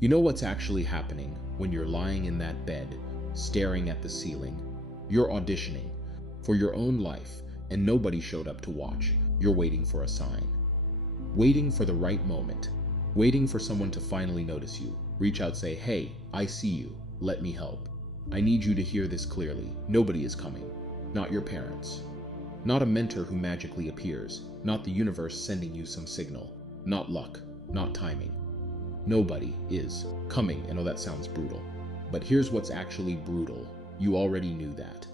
You know what's actually happening when you're lying in that bed, staring at the ceiling? You're auditioning for your own life, and nobody showed up to watch. You're waiting for a sign, waiting for the right moment, waiting for someone to finally notice you. Reach out, say, "Hey, I see you. Let me help." I need you to hear this clearly. Nobody is coming. Not your parents. Not a mentor who magically appears. Not the universe sending you some signal. Not luck. Not timing. Nobody is coming. I know that sounds brutal, but here's what's actually brutal. You already knew that.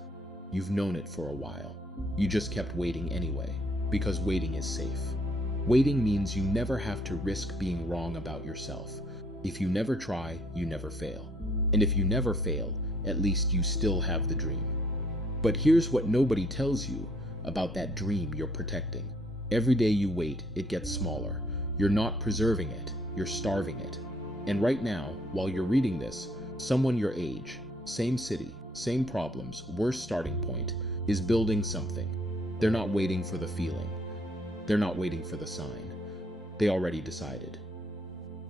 You've known it for a while. You just kept waiting anyway, because waiting is safe. Waiting means you never have to risk being wrong about yourself. If you never try, you never fail. And if you never fail, at least you still have the dream. But here's what nobody tells you about that dream you're protecting. Every day you wait, it gets smaller. You're not preserving it, you're starving it. And right now, while you're reading this, someone your age, same city, same problems, worse starting point, is building something. They're not waiting for the feeling. They're not waiting for the sign. They already decided.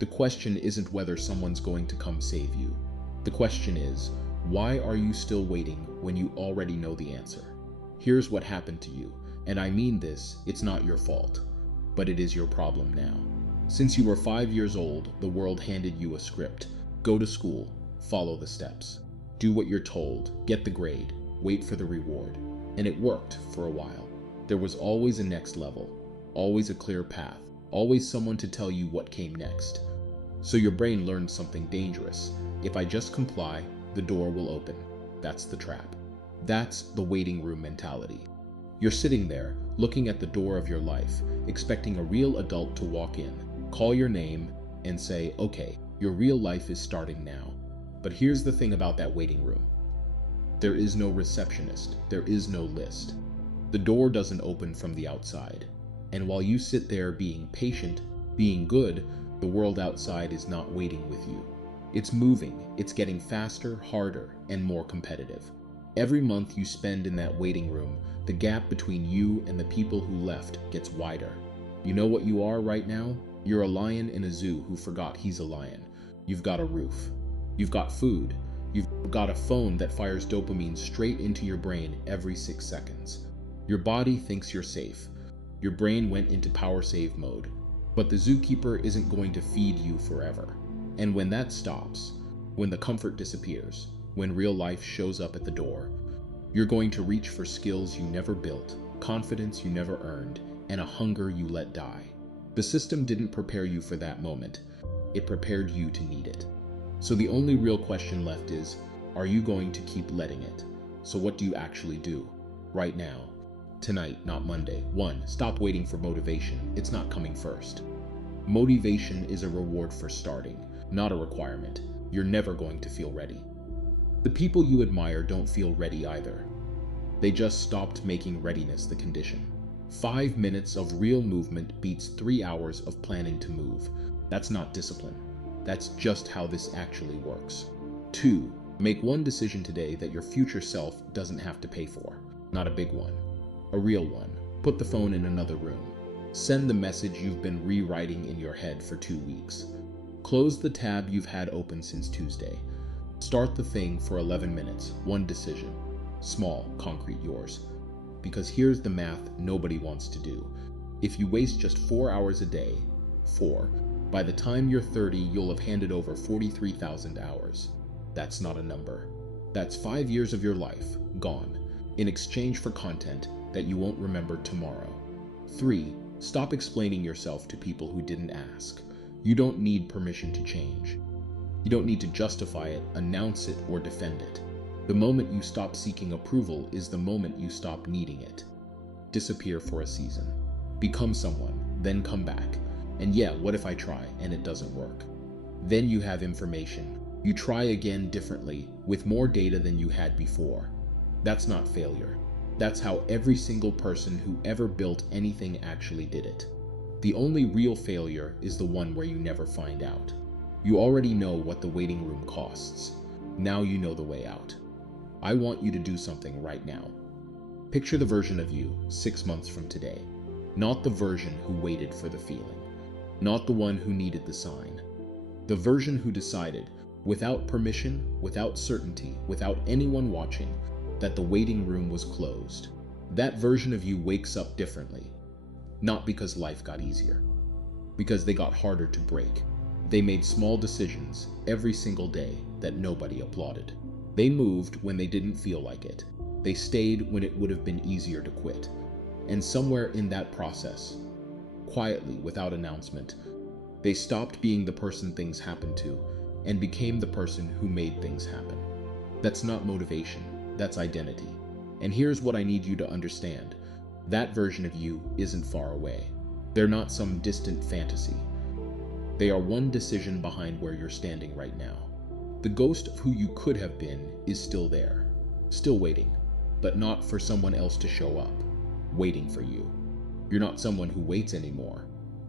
The question isn't whether someone's going to come save you. The question is, why are you still waiting when you already know the answer? Here's what happened to you, and I mean this, it's not your fault, but it is your problem now. Since you were 5 years old, the world handed you a script. Go to school, follow the steps, do what you're told, get the grade, wait for the reward. And it worked for a while. There was always a next level, always a clear path, always someone to tell you what came next. So your brain learned something dangerous. If I just comply, the door will open. That's the trap. That's the waiting room mentality. You're sitting there, looking at the door of your life, expecting a real adult to walk in, call your name, and say, "Okay, your real life is starting now." But here's the thing about that waiting room. There is no receptionist. There is no list. The door doesn't open from the outside. And while you sit there being patient, being good, the world outside is not waiting with you. It's moving. It's getting faster, harder, and more competitive. Every month you spend in that waiting room, the gap between you and the people who left gets wider. You know what you are right now? You're a lion in a zoo who forgot he's a lion. You've got a roof. You've got food. You've got a phone that fires dopamine straight into your brain every 6 seconds. Your body thinks you're safe. Your brain went into power save mode. But the zookeeper isn't going to feed you forever. And when that stops, when the comfort disappears, when real life shows up at the door, you're going to reach for skills you never built, confidence you never earned, and a hunger you let die. The system didn't prepare you for that moment. It prepared you to need it. So the only real question left is, are you going to keep letting it? So what do you actually do? Right now. Tonight, not Monday. 1. Stop waiting for motivation. It's not coming first. Motivation is a reward for starting, not a requirement. You're never going to feel ready. The people you admire don't feel ready either. They just stopped making readiness the condition. 5 minutes of real movement beats 3 hours of planning to move. That's not discipline. That's just how this actually works. 2. Make one decision today that your future self doesn't have to pay for. Not a big one. A real one. Put the phone in another room. Send the message you've been rewriting in your head for 2 weeks. Close the tab you've had open since Tuesday. Start the thing for 11 minutes. One decision. Small, concrete, yours. Because here's the math nobody wants to do. If you waste just 4 hours a day, by the time you're 30, you'll have handed over 43,000 hours. That's not a number. That's 5 years of your life, gone, in exchange for content that you won't remember tomorrow. 3. Stop explaining yourself to people who didn't ask. You don't need permission to change. You don't need to justify it, announce it, or defend it. The moment you stop seeking approval is the moment you stop needing it. Disappear for a season. Become someone, then come back. And yeah, what if I try and it doesn't work? Then you have information. You try again differently, with more data than you had before. That's not failure. That's how every single person who ever built anything actually did it. The only real failure is the one where you never find out. You already know what the waiting room costs. Now you know the way out. I want you to do something right now. Picture the version of you 6 months from today. Not the version who waited for the feeling. Not the one who needed the sign. The version who decided, without permission, without certainty, without anyone watching, that the waiting room was closed. That version of you wakes up differently. Not because life got easier, because they got harder to break. They made small decisions every single day that nobody applauded. They moved when they didn't feel like it. They stayed when it would have been easier to quit. And somewhere in that process, quietly, without announcement, they stopped being the person things happened to and became the person who made things happen. That's not motivation, that's identity. And here's what I need you to understand. That version of you isn't far away. They're not some distant fantasy. They are one decision behind where you're standing right now. The ghost of who you could have been is still there, still waiting, but not for someone else to show up, waiting for you. You're not someone who waits anymore.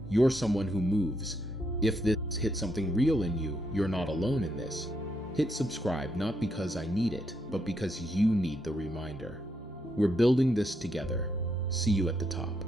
You're someone who moves. If this hit something real in you, you're not alone in this. Hit subscribe, not because I need it, but because you need the reminder. We're building this together. See you at the top.